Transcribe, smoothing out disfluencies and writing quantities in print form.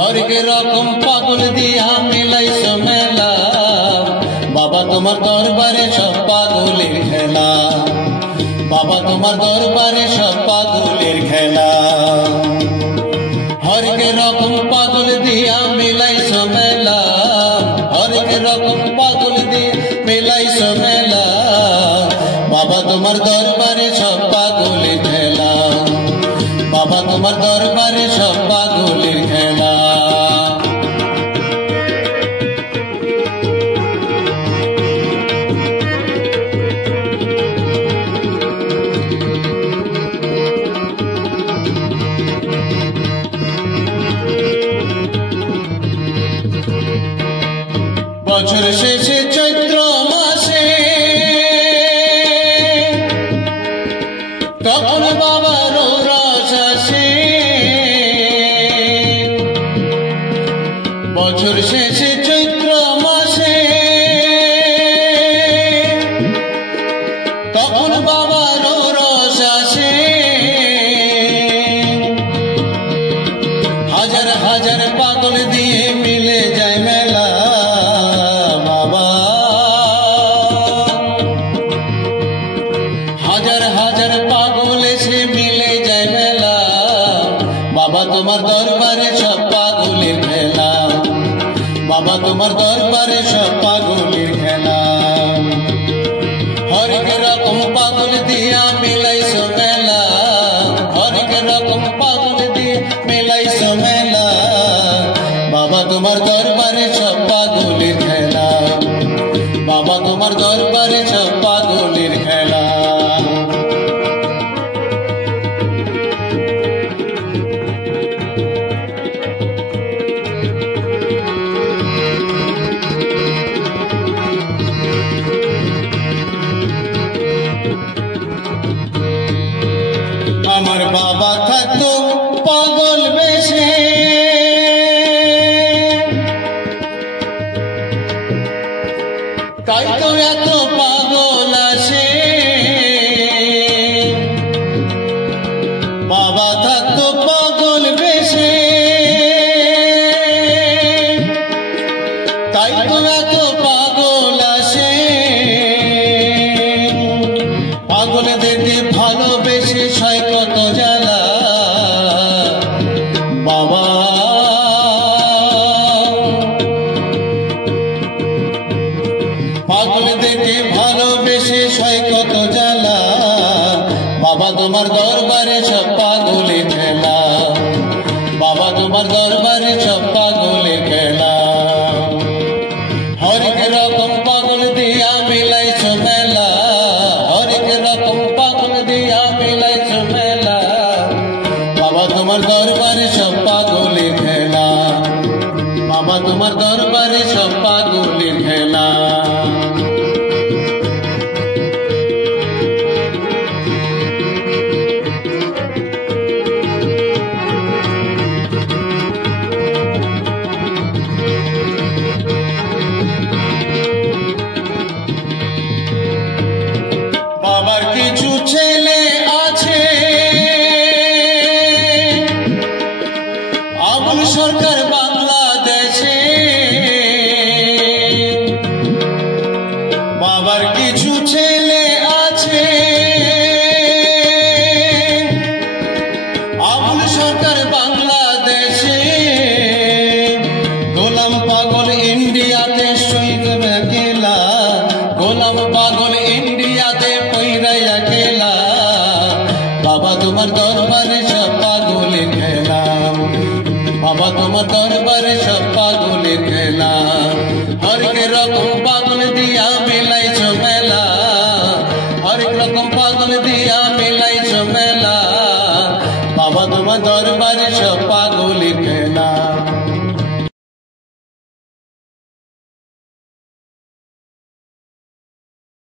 হরেক রকম পাগল দিয়া মিলাইছো মেলা বাবা তোমার দরবারে সব পাগলের খেলা বাবা তোমার দরবারে সব পাগলের খেলা হরেক রকম পাগল দিয়া মিলাইছো মেলা হরেক রকম পাগল দিয়া মিলাইছো মেলা বাবা তোমার দরবারে সব পাগলের খেলা বাবা তোমার দরবারে সব পাগলের খেলা বছর শেষে চৈত্র মাসে তখন বাবার রস আসে বছর শেষে চৈত্র মাসে তখন বাবার রস আসে হাজার হাজার পাগল দিয়ে মিলে যায় মেলা হাজার হাজার পাগল এসে মিলে যায় মেলা বাবা তোমার দরবারে সব পাগলের খেলা বাবা তোমার দরবারে সব পাগলের খেলা হরেক রকম পাগল দিয়া মিলাইছো মেলা হরেক রকম পাগল দিয়ে মিলাইছো মেলা বাবা তোমার দরবারে সব পাগলের খেলা বাবা তোমার দরবারে সব পাগলের খেলা আমার বাবা থাকতো পাগল বেশে তাই তো এত পাগল আসে বাবা থাকতো পাগল বেশে তাই তো এত পাগল আসে পাগল দেখে ভালোবেসে সয় কত জ্বালা বাবা পাগল দেখে ভালোবেসে সয় কত জ্বালা বাবা তোমার দরবারে সব পাগলের খেলা বাবা তোমার দরবারে সব পাগলের খেলা হরেক রকম পাগল দিয়া মিলাইছো মেলা হরেক রকম পাগল দিয়া মিলাইছো মেলা বাবা তোমার দরবারে সব পাগলের খেলা বাবা তোমার দরবারে সব পাগলের খেলা বাবার কিছু ছেলে আছে আবুল সরকার বাংলাদেশে বাবার কিছু ছেলে আছে আবুল সরকার বাংলাদেশে গোলাম পাগল ইন্ডিয়াতে শহীদ মেকেলা গোলাম পাগল ইন্ডিয়াতে পইরাইয়া খেলা বাবা তোমার দরবারে সব পাগলের খেলা বাবা তোমার দরবারে সব পাগলের খেলা হরেক রকম পাগল দিয়া মিলাইছো মেলা হরেক রকম পাগল দিয়া মিলাইছো মেলা বাবা তোমার দরবারে সব